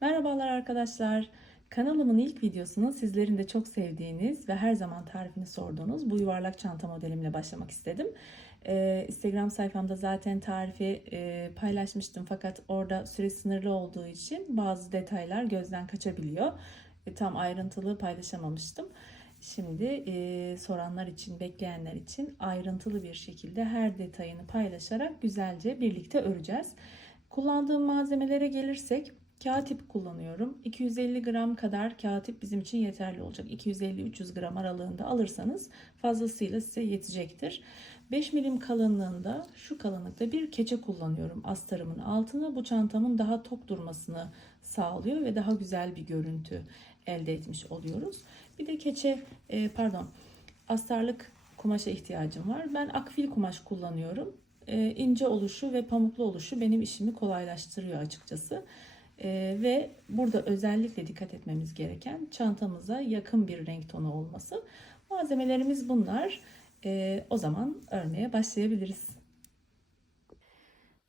Merhabalar arkadaşlar. Kanalımın ilk videosunu sizlerin de çok sevdiğiniz ve her zaman tarifini sorduğunuz bu yuvarlak çanta modelimle başlamak istedim. Ee, Instagram sayfamda zaten tarifi e, paylaşmıştım fakat orada süre sınırlı olduğu için bazı detaylar gözden kaçabiliyor. E, tam ayrıntılı paylaşamamıştım. Şimdi e, soranlar için, bekleyenler için ayrıntılı bir şekilde her detayını paylaşarak güzelce birlikte öreceğiz. Kullandığım malzemelere gelirsek kağıt ip kullanıyorum. 250 gram kadar kağıt ip bizim için yeterli olacak. 250-300 gram aralığında alırsanız fazlasıyla size yetecektir. 5 milim kalınlığında şu kalınlıkta bir keçe kullanıyorum astarımın altına. Bu çantamın daha tok durmasını sağlıyor ve daha güzel bir görüntü elde etmiş oluyoruz. Bir de keçe e, pardon astarlık kumaşa ihtiyacım var. Ben akfil kumaş kullanıyorum. E, ince oluşu ve pamuklu oluşu benim işimi kolaylaştırıyor açıkçası. E, ve burada özellikle dikkat etmemiz gereken çantamıza yakın bir renk tonu olması. Malzemelerimiz bunlar. E, o zaman örmeye başlayabiliriz.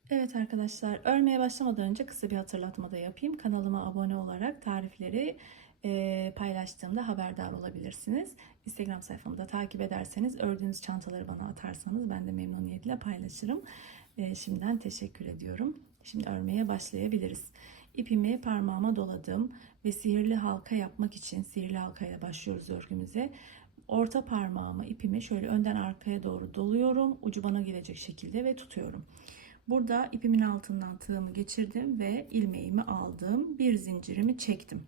Evet arkadaşlar örmeye başlamadan önce kısa bir hatırlatma da yapayım. Kanalıma abone olarak tarifleri e, paylaştığımda haberdar olabilirsiniz. Instagram sayfamda takip ederseniz ördüğünüz çantaları bana atarsanız ben de memnuniyetle paylaşırım. E, şimdiden teşekkür ediyorum. Şimdi örmeye başlayabiliriz. İpimi parmağıma doladım ve sihirli halka yapmak için sihirli halkayla başlıyoruz örgümüze. Orta parmağımı ipimi şöyle önden arkaya doğru doluyorum. Ucu bana gelecek şekilde ve tutuyorum. Burada ipimin altından tığımı geçirdim ve ilmeğimi aldım. Bir zincirimi çektim.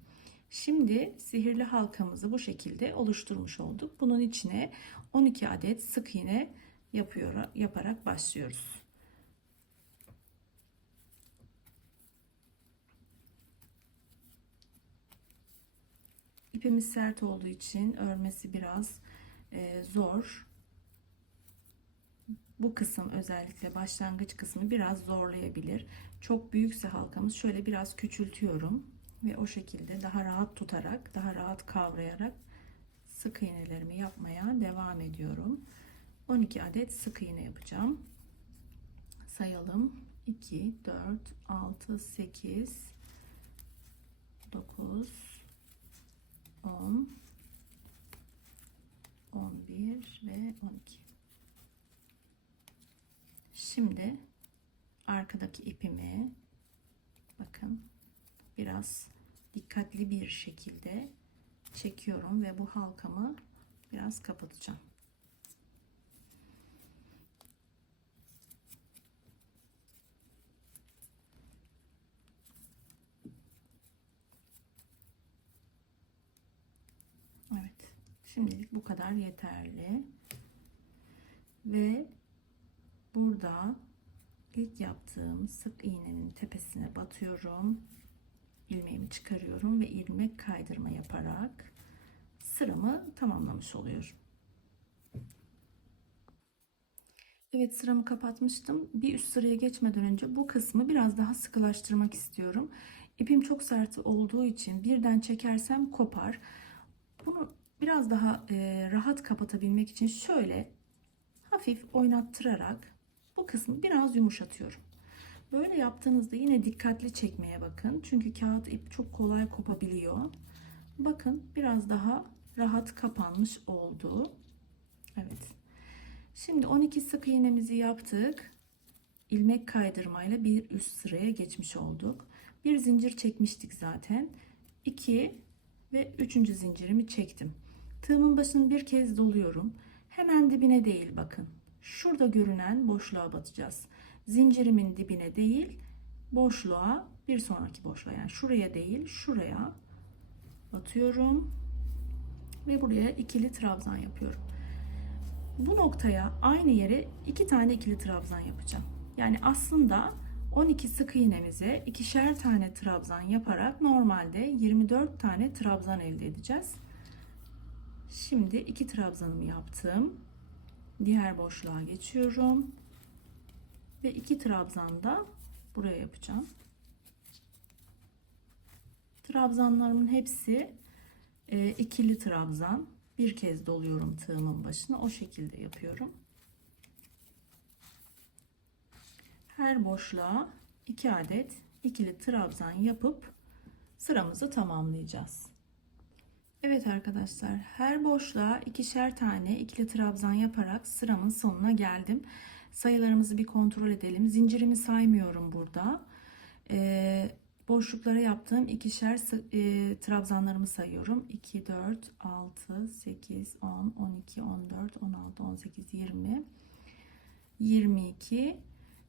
Şimdi sihirli halkamızı bu şekilde oluşturmuş olduk. Bunun içine 12 adet sık iğne yapıyor, yaparak başlıyoruz. İpimiz sert olduğu için örmesi biraz e, zor. Bu kısım özellikle başlangıç kısmı biraz zorlayabilir. Çok büyükse halkamız şöyle biraz küçültüyorum ve o şekilde daha rahat tutarak, daha rahat kavrayarak sık iğnelerimi yapmaya devam ediyorum. 12 adet sık iğne yapacağım. Sayalım. 2, 4, 6, 8, 9, 10, 11 ve 12. Şimdi arkadaki ipimi bakın biraz dikkatli bir şekilde çekiyorum ve bu halkamı biraz kapatacağım. Evet. Şimdilik bu kadar yeterli. Ve burada ilk yaptığım sık iğnenin tepesine batıyorum. ilmeğimi çıkarıyorum ve ilmek kaydırma yaparak sıramı tamamlamış oluyorum. Evet sıramı kapatmıştım. Bir üst sıraya geçmeden önce bu kısmı biraz daha sıkılaştırmak istiyorum. İpim çok sert olduğu için birden çekersem kopar. Bunu biraz daha e, rahat kapatabilmek için şöyle hafif oynattırarak bu kısmı biraz yumuşatıyorum. Böyle yaptığınızda yine dikkatli çekmeye bakın. Çünkü kağıt ip çok kolay kopabiliyor. Bakın biraz daha rahat kapanmış oldu. Evet. Şimdi 12 sık iğnemizi yaptık. İlmek kaydırmayla bir üst sıraya geçmiş olduk. Bir zincir çekmiştik zaten. 2 ve 3. zincirimi çektim. Tığımın başını bir kez doluyorum. Hemen dibine değil bakın. Şurada görünen boşluğa batacağız. Zincirimin dibine değil, boşluğa, bir sonraki boşluğa yani şuraya değil, şuraya batıyorum ve buraya ikili trabzan yapıyorum. Bu noktaya aynı yere iki tane ikili trabzan yapacağım. Yani aslında 12 sık iğnemize ikişer tane trabzan yaparak normalde 24 tane trabzan elde edeceğiz. Şimdi iki trabzanımı yaptım. Diğer boşluğa geçiyorum. Ve iki trabzan da buraya yapacağım. Trabzanlarımın hepsi e, ikili trabzan. Bir kez doluyorum tığımın başına. O şekilde yapıyorum. Her boşluğa iki adet ikili trabzan yapıp sıramızı tamamlayacağız. Evet arkadaşlar her boşluğa ikişer tane ikili trabzan yaparak sıramın sonuna geldim. Sayılarımızı bir kontrol edelim. Zincirimi saymıyorum burada. Ee, boşluklara yaptığım ikişer e, trabzanlarımı sayıyorum. 2, 4, 6, 8, 10, 12, 14, 16, 18, 20, 22.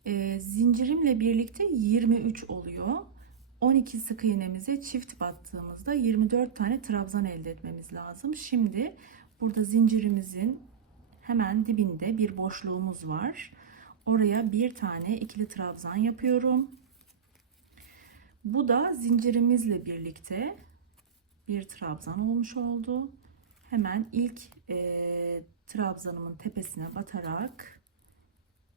Ee, zincirimle birlikte 23 oluyor. 12 sık iğnemize çift battığımızda 24 tane trabzan elde etmemiz lazım. Şimdi burada zincirimizin hemen dibinde bir boşluğumuz var. Oraya bir tane ikili trabzan yapıyorum. Bu da zincirimizle birlikte bir trabzan olmuş oldu. Hemen ilk e, trabzanımın tepesine batarak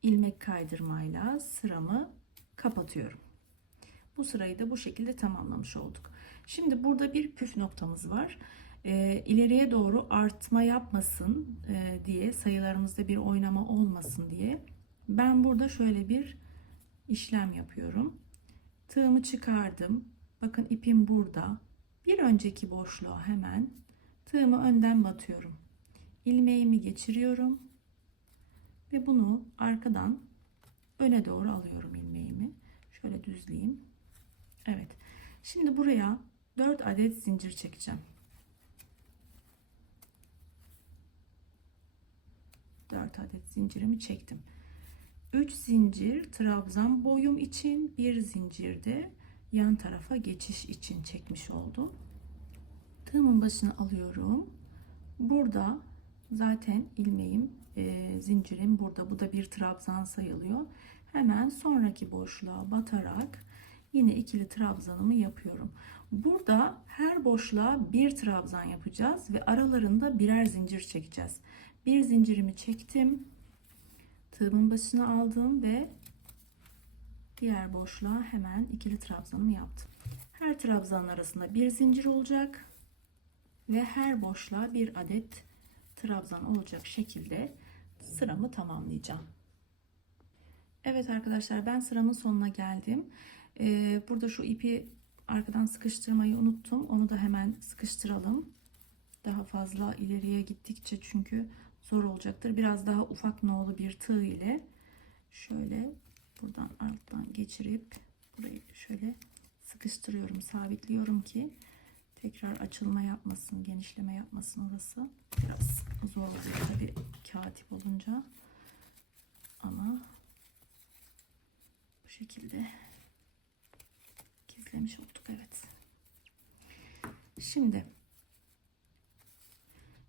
ilmek kaydırmayla sıramı kapatıyorum. Bu sırayı da bu şekilde tamamlamış olduk. Şimdi burada bir püf noktamız var. E, ileriye doğru artma yapmasın e, diye sayılarımızda bir oynama olmasın diye ben burada şöyle bir işlem yapıyorum. Tığımı çıkardım. Bakın ipim burada. Bir önceki boşluğa hemen tığımı önden batıyorum. İlmeğimi geçiriyorum ve bunu arkadan öne doğru alıyorum ilmeğimi. Şöyle düzleyeyim. Evet. Şimdi buraya 4 adet zincir çekeceğim. 4 adet zincirimi çektim. 3 zincir trabzan boyum için, bir zincir de yan tarafa geçiş için çekmiş oldum. Tığımın başına alıyorum. Burada zaten ilmeğim, e, zincirim burada. Bu da bir trabzan sayılıyor. Hemen sonraki boşluğa batarak yine ikili trabzanımı yapıyorum. Burada her boşluğa bir trabzan yapacağız ve aralarında birer zincir çekeceğiz. Bir zincirimi çektim. Tığımın başına aldım ve diğer boşluğa hemen ikili trabzanımı yaptım. Her trabzanın arasında bir zincir olacak ve her boşluğa bir adet trabzan olacak şekilde sıramı tamamlayacağım. Evet arkadaşlar ben sıramın sonuna geldim. Ee, burada şu ipi arkadan sıkıştırmayı unuttum. Onu da hemen sıkıştıralım. Daha fazla ileriye gittikçe çünkü zor olacaktır. Biraz daha ufak nolu bir tığ ile şöyle buradan alttan geçirip burayı şöyle sıkıştırıyorum, sabitliyorum ki tekrar açılma yapmasın, genişleme yapmasın orası. Biraz zor oluyor tabii katip olunca. Ama bu şekilde gizlemiş olduk. Evet. Şimdi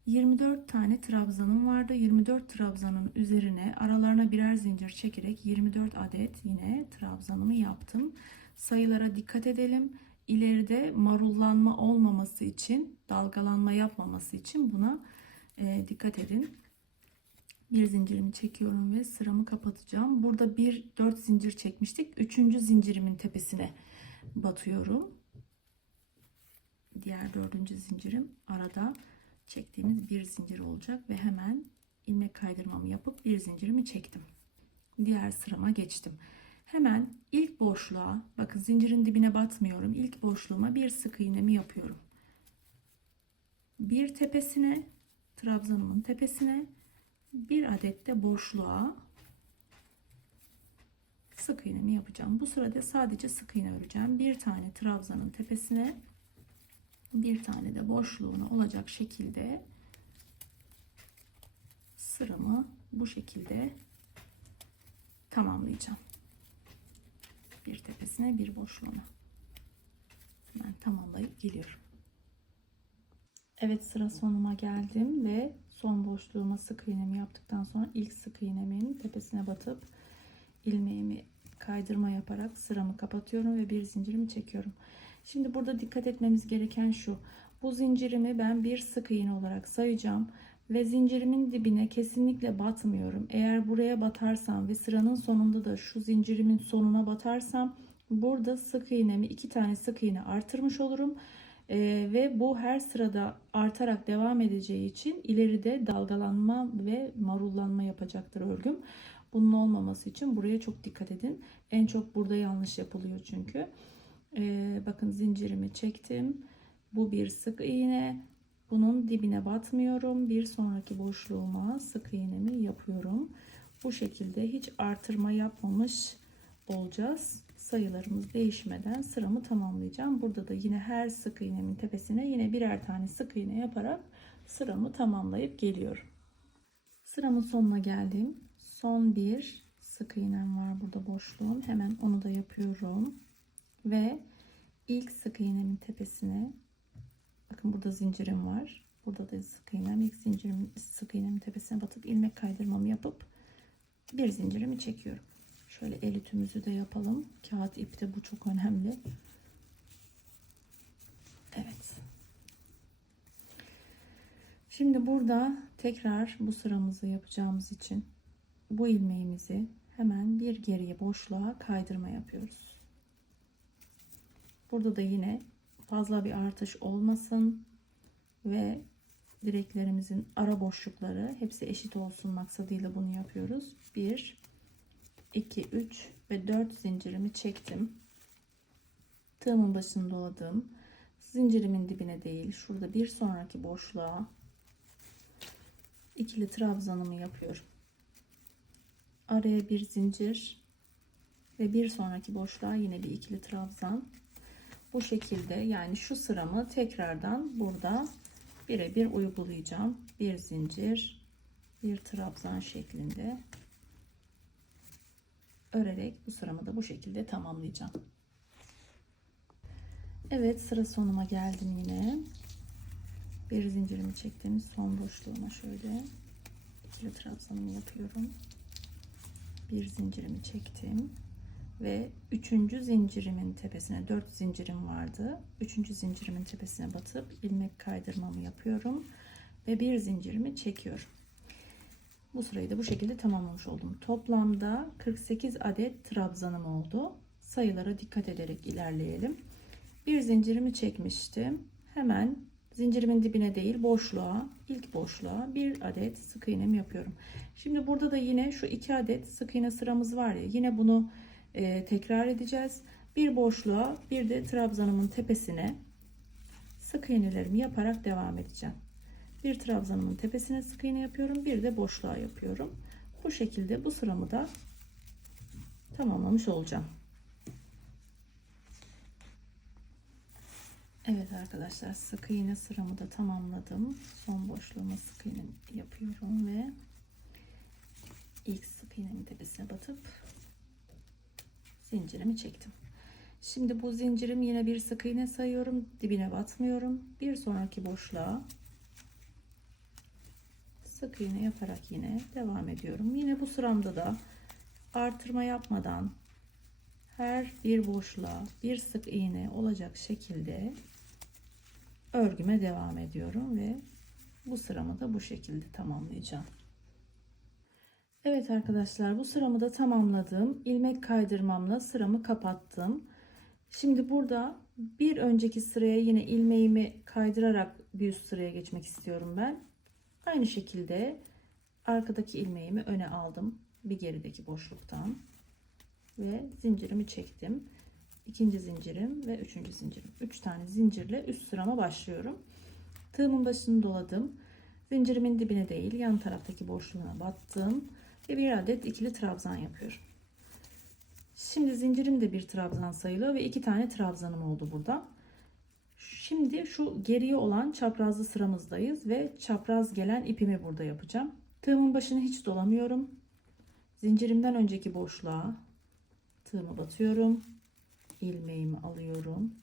24 tane trabzanım vardı. 24 trabzanın üzerine aralarına birer zincir çekerek 24 adet yine trabzanımı yaptım. Sayılara dikkat edelim. İleride marullanma olmaması için, dalgalanma yapmaması için buna e, dikkat edin. Bir zincirimi çekiyorum ve sıramı kapatacağım. Burada bir 4 zincir çekmiştik. Üçüncü zincirimin tepesine batıyorum. Diğer dördüncü zincirim arada çektiğimiz bir zincir olacak ve hemen ilmek kaydırmamı yapıp bir zincirimi çektim. Diğer sırama geçtim. Hemen ilk boşluğa bakın zincirin dibine batmıyorum. İlk boşluğuma bir sık iğnemi yapıyorum. Bir tepesine trabzanımın tepesine bir adet de boşluğa sık iğnemi yapacağım. Bu sırada sadece sık iğne öreceğim. Bir tane trabzanın tepesine bir tane de boşluğuna olacak şekilde sıramı bu şekilde tamamlayacağım. Bir tepesine bir boşluğuna. Ben tamamlayıp geliyorum. Evet sıra sonuma geldim ve son boşluğuma sık iğnemi yaptıktan sonra ilk sık iğnemin tepesine batıp ilmeğimi kaydırma yaparak sıramı kapatıyorum ve bir zincirimi çekiyorum. Şimdi burada dikkat etmemiz gereken şu. Bu zincirimi ben bir sık iğne olarak sayacağım ve zincirimin dibine kesinlikle batmıyorum. Eğer buraya batarsam ve sıranın sonunda da şu zincirimin sonuna batarsam burada sık iğnemi iki tane sık iğne artırmış olurum. Ee, ve bu her sırada artarak devam edeceği için ileride dalgalanma ve marullanma yapacaktır örgüm. Bunun olmaması için buraya çok dikkat edin. En çok burada yanlış yapılıyor çünkü. Ee, bakın zincirimi çektim. Bu bir sık iğne. Bunun dibine batmıyorum. Bir sonraki boşluğuma sık iğnemi yapıyorum. Bu şekilde hiç artırma yapmamış olacağız. Sayılarımız değişmeden sıramı tamamlayacağım. Burada da yine her sık iğnemin tepesine yine birer tane sık iğne yaparak sıramı tamamlayıp geliyorum. Sıramın sonuna geldim. Son bir sık iğnem var burada boşluğum. Hemen onu da yapıyorum. Ve ilk sık iğnemin tepesine bakın burada zincirim var. Burada da sık iğnem. İlk zincirim sık iğnemin tepesine batıp ilmek kaydırmamı yapıp bir zincirimi çekiyorum. Şöyle el ütümüzü de yapalım. Kağıt ipte bu çok önemli. Evet. Şimdi burada tekrar bu sıramızı yapacağımız için bu ilmeğimizi hemen bir geriye boşluğa kaydırma yapıyoruz. Burada da yine fazla bir artış olmasın ve direklerimizin ara boşlukları hepsi eşit olsun maksadıyla bunu yapıyoruz. 1 2 3 ve 4 zincirimi çektim. Tığımın başını doladım. Zincirimin dibine değil, şurada bir sonraki boşluğa ikili trabzanımı yapıyorum. Araya bir zincir ve bir sonraki boşluğa yine bir ikili trabzan. Bu şekilde yani şu sıramı tekrardan burada birebir uygulayacağım. Bir zincir, bir trabzan şeklinde örerek bu sıramı da bu şekilde tamamlayacağım. Evet sıra sonuma geldim yine. Bir zincirimi çektim. Son boşluğuma şöyle ikili trabzanımı yapıyorum. Bir zincirimi çektim ve üçüncü zincirimin tepesine dört zincirim vardı. Üçüncü zincirimin tepesine batıp ilmek kaydırmamı yapıyorum ve bir zincirimi çekiyorum. Bu sırayı da bu şekilde tamamlamış oldum. Toplamda 48 adet trabzanım oldu. Sayılara dikkat ederek ilerleyelim. Bir zincirimi çekmiştim. Hemen zincirimin dibine değil boşluğa, ilk boşluğa bir adet sık iğnemi yapıyorum. Şimdi burada da yine şu iki adet sık iğne sıramız var ya yine bunu e, tekrar edeceğiz. Bir boşluğa bir de trabzanımın tepesine sık iğnelerimi yaparak devam edeceğim. Bir trabzanımın tepesine sık iğne yapıyorum. Bir de boşluğa yapıyorum. Bu şekilde bu sıramı da tamamlamış olacağım. Evet arkadaşlar sık iğne sıramı da tamamladım. Son boşluğuma sık iğne yapıyorum ve ilk sık iğnemin tepesine batıp zincirimi çektim. Şimdi bu zincirim yine bir sık iğne sayıyorum. Dibine batmıyorum. Bir sonraki boşluğa sık iğne yaparak yine devam ediyorum. Yine bu sıramda da artırma yapmadan her bir boşluğa bir sık iğne olacak şekilde örgüme devam ediyorum ve bu sıramı da bu şekilde tamamlayacağım. Evet arkadaşlar bu sıramı da tamamladım. İlmek kaydırmamla sıramı kapattım. Şimdi burada bir önceki sıraya yine ilmeğimi kaydırarak bir üst sıraya geçmek istiyorum ben. Aynı şekilde arkadaki ilmeğimi öne aldım. Bir gerideki boşluktan ve zincirimi çektim. İkinci zincirim ve üçüncü zincirim. Üç tane zincirle üst sırama başlıyorum. Tığımın başını doladım. Zincirimin dibine değil yan taraftaki boşluğuna battım ve bir adet ikili trabzan yapıyorum. Şimdi zincirim de bir trabzan sayılıyor ve iki tane trabzanım oldu burada. Şimdi şu geriye olan çaprazlı sıramızdayız ve çapraz gelen ipimi burada yapacağım. Tığımın başını hiç dolamıyorum. Zincirimden önceki boşluğa tığımı batıyorum. İlmeğimi alıyorum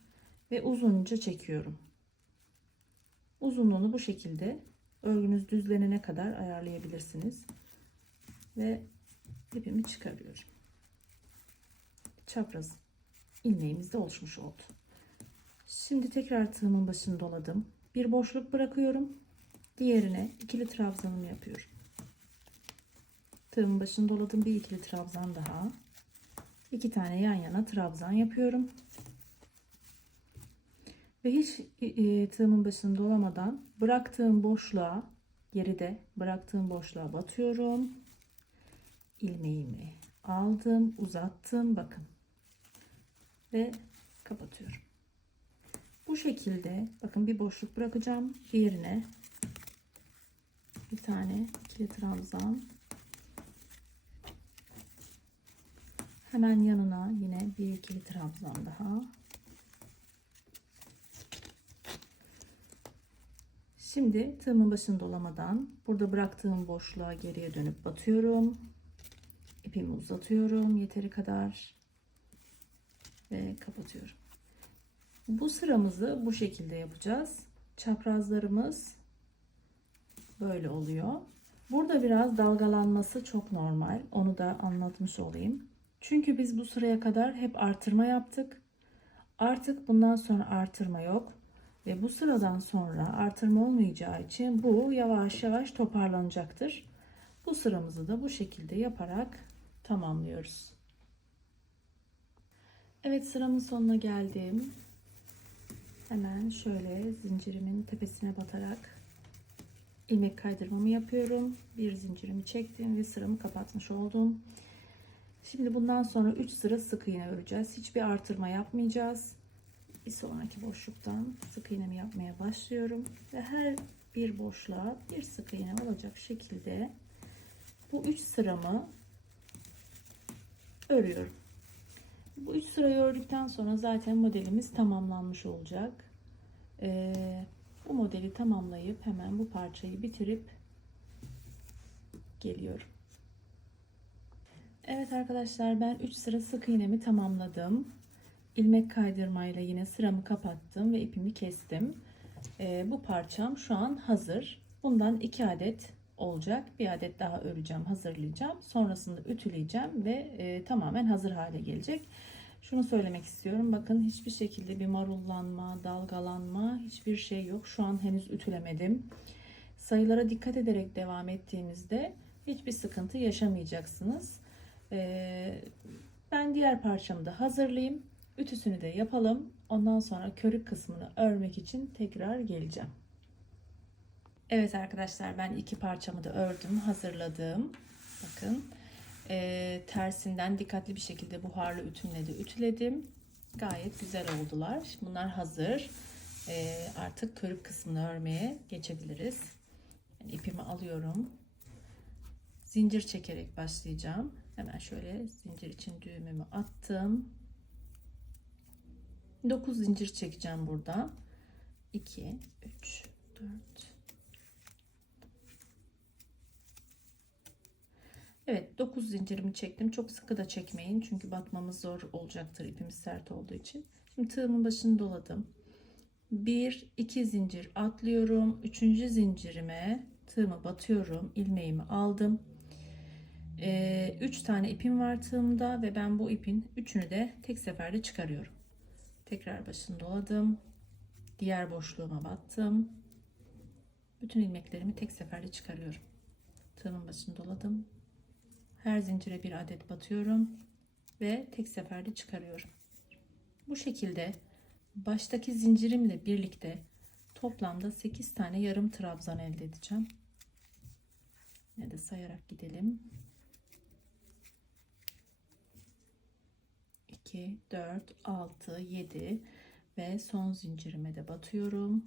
ve uzunca çekiyorum. Uzunluğunu bu şekilde örgünüz düzlenene kadar ayarlayabilirsiniz. Ve ipimi çıkarıyorum. Çapraz ilmeğimiz de oluşmuş oldu. Şimdi tekrar tığımın başını doladım. Bir boşluk bırakıyorum. Diğerine ikili trabzanımı yapıyorum. Tığımın başını doladım. Bir ikili trabzan daha. İki tane yan yana trabzan yapıyorum. Ve hiç e, tığımın başını dolamadan bıraktığım boşluğa geride bıraktığım boşluğa batıyorum. ilmeğimi aldım, uzattım. Bakın. Ve kapatıyorum. Bu şekilde bakın bir boşluk bırakacağım. Diğerine bir tane ikili trabzan. Hemen yanına yine bir ikili trabzan daha. Şimdi tığımın başını dolamadan burada bıraktığım boşluğa geriye dönüp batıyorum. İpimi uzatıyorum yeteri kadar ve kapatıyorum. Bu sıramızı bu şekilde yapacağız. Çaprazlarımız böyle oluyor. Burada biraz dalgalanması çok normal. Onu da anlatmış olayım. Çünkü biz bu sıraya kadar hep artırma yaptık. Artık bundan sonra artırma yok. Ve bu sıradan sonra artırma olmayacağı için bu yavaş yavaş toparlanacaktır. Bu sıramızı da bu şekilde yaparak tamamlıyoruz. Evet sıramın sonuna geldim. Hemen şöyle zincirimin tepesine batarak ilmek kaydırmamı yapıyorum. Bir zincirimi çektim ve sıramı kapatmış oldum. Şimdi bundan sonra 3 sıra sık iğne öreceğiz. Hiçbir artırma yapmayacağız. Bir sonraki boşluktan sık iğnemi yapmaya başlıyorum ve her bir boşluğa bir sık iğne olacak şekilde bu 3 sıramı örüyorum. Bu 3 sırayı ördükten sonra zaten modelimiz tamamlanmış olacak. Ee, bu modeli tamamlayıp hemen bu parçayı bitirip geliyorum. Evet arkadaşlar ben 3 sıra sık iğnemi tamamladım. İlmek kaydırmayla yine sıramı kapattım ve ipimi kestim. Ee, bu parçam şu an hazır. Bundan 2 adet olacak. Bir adet daha öreceğim, hazırlayacağım. Sonrasında ütüleyeceğim ve e, tamamen hazır hale gelecek. Şunu söylemek istiyorum. Bakın hiçbir şekilde bir marullanma, dalgalanma hiçbir şey yok. Şu an henüz ütülemedim. Sayılara dikkat ederek devam ettiğimizde hiçbir sıkıntı yaşamayacaksınız. Ee, ben diğer parçamı da hazırlayayım. Ütüsünü de yapalım. Ondan sonra körük kısmını örmek için tekrar geleceğim. Evet arkadaşlar ben iki parçamı da ördüm, hazırladım. Bakın e, tersinden dikkatli bir şekilde buharlı ütümle de ütüledim. Gayet güzel oldular. Şimdi bunlar hazır. E, artık körük kısmını örmeye geçebiliriz. Yani ipimi alıyorum. Zincir çekerek başlayacağım. Hemen şöyle zincir için düğümümü attım. 9 zincir çekeceğim burada. 2, 3, 4, Evet 9 zincirimi çektim. Çok sıkı da çekmeyin. Çünkü batmamız zor olacaktır ipimiz sert olduğu için. Şimdi tığımın başını doladım. 1 2 zincir atlıyorum. 3. zincirime tığımı batıyorum. ilmeğimi aldım. 3 ee, tane ipim var tığımda ve ben bu ipin üçünü de tek seferde çıkarıyorum. Tekrar başını doladım. Diğer boşluğuma battım. Bütün ilmeklerimi tek seferde çıkarıyorum. Tığımın başını doladım. Her zincire bir adet batıyorum ve tek seferde çıkarıyorum. Bu şekilde baştaki zincirimle birlikte toplamda 8 tane yarım trabzan elde edeceğim. Ne de sayarak gidelim. 2 4 6 7 ve son zincirime de batıyorum.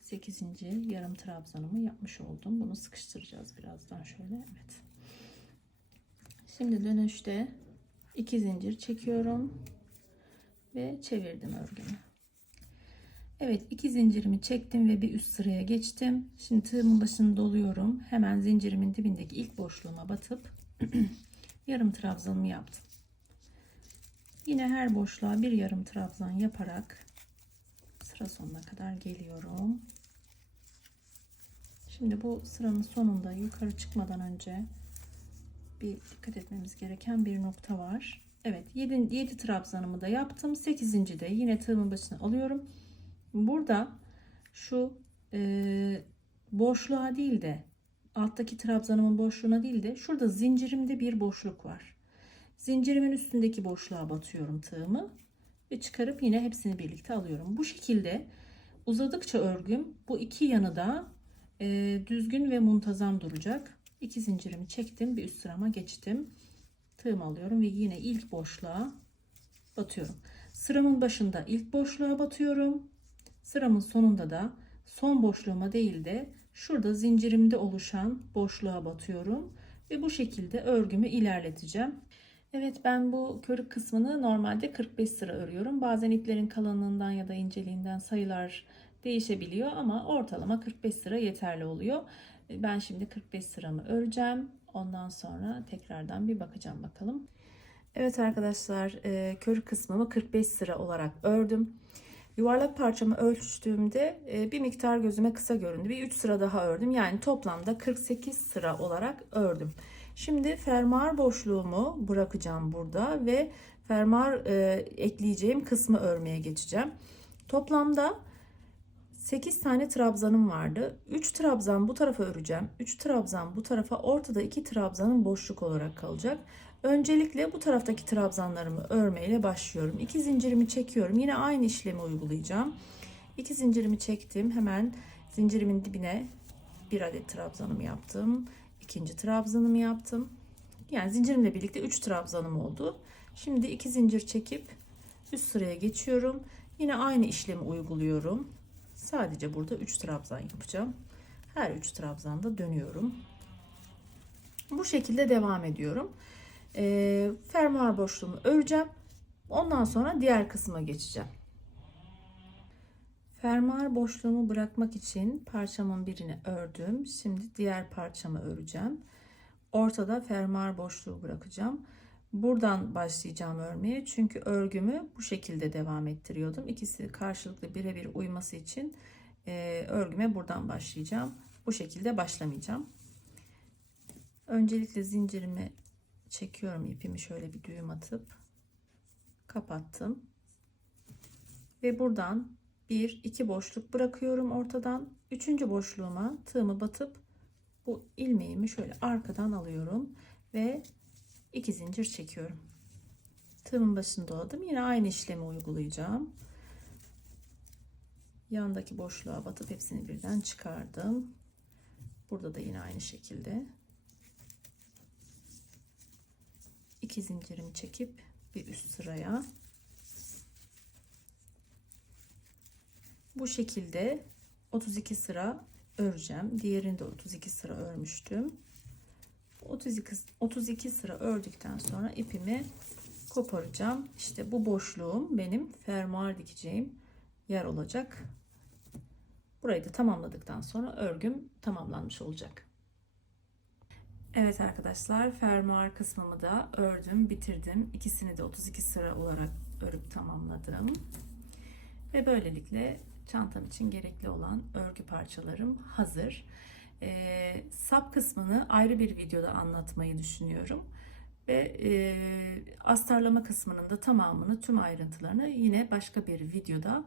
8. yarım trabzanımı yapmış oldum. Bunu sıkıştıracağız birazdan şöyle. Evet. Şimdi dönüşte iki zincir çekiyorum ve çevirdim örgümü. Evet iki zincirimi çektim ve bir üst sıraya geçtim. Şimdi tığımın başını doluyorum. Hemen zincirimin dibindeki ilk boşluğuma batıp yarım trabzanımı yaptım. Yine her boşluğa bir yarım trabzan yaparak sıra sonuna kadar geliyorum. Şimdi bu sıranın sonunda yukarı çıkmadan önce bir dikkat etmemiz gereken bir nokta var. Evet 7, 7 trabzanımı da yaptım. 8. de yine tığımın başına alıyorum. Burada şu e, boşluğa değil de alttaki trabzanımın boşluğuna değil de şurada zincirimde bir boşluk var. Zincirimin üstündeki boşluğa batıyorum tığımı ve çıkarıp yine hepsini birlikte alıyorum. Bu şekilde uzadıkça örgüm bu iki yanı da e, düzgün ve muntazam duracak. 2 zincirimi çektim bir üst sırama geçtim tığım alıyorum ve yine ilk boşluğa batıyorum Sıramın başında ilk boşluğa batıyorum. Sıramın sonunda da son boşluğuma değil de şurada zincirimde oluşan boşluğa batıyorum ve bu şekilde örgümü ilerleteceğim. Evet ben bu körük kısmını normalde 45 sıra örüyorum. Bazen iplerin kalınlığından ya da inceliğinden sayılar değişebiliyor ama ortalama 45 sıra yeterli oluyor. Ben şimdi 45 sıramı öreceğim. Ondan sonra tekrardan bir bakacağım bakalım. Evet arkadaşlar e, körük kısmımı 45 sıra olarak ördüm. Yuvarlak parçamı ölçtüğümde e, bir miktar gözüme kısa göründü. Bir 3 sıra daha ördüm. Yani toplamda 48 sıra olarak ördüm. Şimdi fermuar boşluğumu bırakacağım burada ve fermuar e, ekleyeceğim kısmı örmeye geçeceğim. Toplamda 8 tane trabzanım vardı. 3 trabzan bu tarafa öreceğim. 3 trabzan bu tarafa ortada 2 trabzanın boşluk olarak kalacak. Öncelikle bu taraftaki trabzanlarımı örmeyle başlıyorum. 2 zincirimi çekiyorum. Yine aynı işlemi uygulayacağım. 2 zincirimi çektim. Hemen zincirimin dibine bir adet trabzanımı yaptım. İkinci trabzanımı yaptım. Yani zincirimle birlikte 3 trabzanım oldu. Şimdi 2 zincir çekip üst sıraya geçiyorum. Yine aynı işlemi uyguluyorum. Sadece burada 3 trabzan yapacağım. Her 3 trabzanda dönüyorum. Bu şekilde devam ediyorum. E, fermuar boşluğumu öreceğim. Ondan sonra diğer kısma geçeceğim. Fermuar boşluğumu bırakmak için parçamın birini ördüm. Şimdi diğer parçamı öreceğim. Ortada fermuar boşluğu bırakacağım. Buradan başlayacağım örmeye. Çünkü örgümü bu şekilde devam ettiriyordum. İkisi karşılıklı birebir uyması için e, örgüme buradan başlayacağım. Bu şekilde başlamayacağım. Öncelikle zincirimi çekiyorum ipimi şöyle bir düğüm atıp kapattım. Ve buradan bir iki boşluk bırakıyorum ortadan. Üçüncü boşluğuma tığımı batıp bu ilmeğimi şöyle arkadan alıyorum ve iki zincir çekiyorum. Tığımın başını doladım. Yine aynı işlemi uygulayacağım. Yandaki boşluğa batıp hepsini birden çıkardım. Burada da yine aynı şekilde iki zincirimi çekip bir üst sıraya bu şekilde 32 sıra öreceğim. Diğerinde 32 sıra örmüştüm. 32 32 sıra ördükten sonra ipimi koparacağım. İşte bu boşluğum benim fermuar dikeceğim yer olacak. Burayı da tamamladıktan sonra örgüm tamamlanmış olacak. Evet arkadaşlar fermuar kısmımı da ördüm bitirdim. İkisini de 32 sıra olarak örüp tamamladım. Ve böylelikle çantam için gerekli olan örgü parçalarım hazır. Ee, sap kısmını ayrı bir videoda anlatmayı düşünüyorum. Ve e, astarlama kısmının da tamamını tüm ayrıntılarını yine başka bir videoda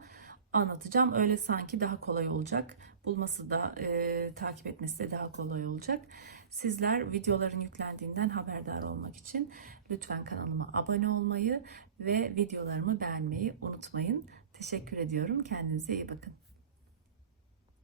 anlatacağım. Öyle sanki daha kolay olacak. Bulması da e, takip etmesi de daha kolay olacak. Sizler videoların yüklendiğinden haberdar olmak için lütfen kanalıma abone olmayı ve videolarımı beğenmeyi unutmayın. Teşekkür ediyorum. Kendinize iyi bakın.